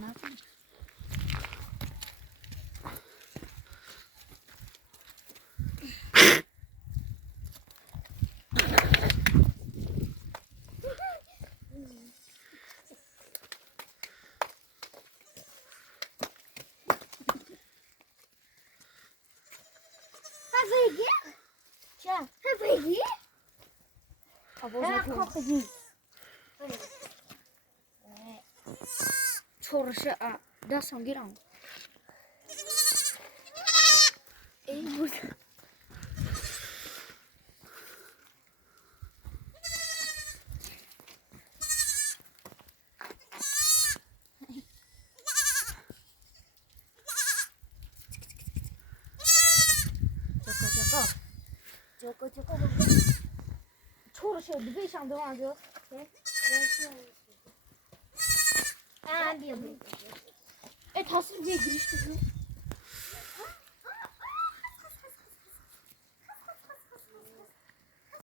Kanatın. Çorşı a da sangiram. Ey bu. Çoko. Çorşı bir şey sandım abi. Tasvir bir girişti.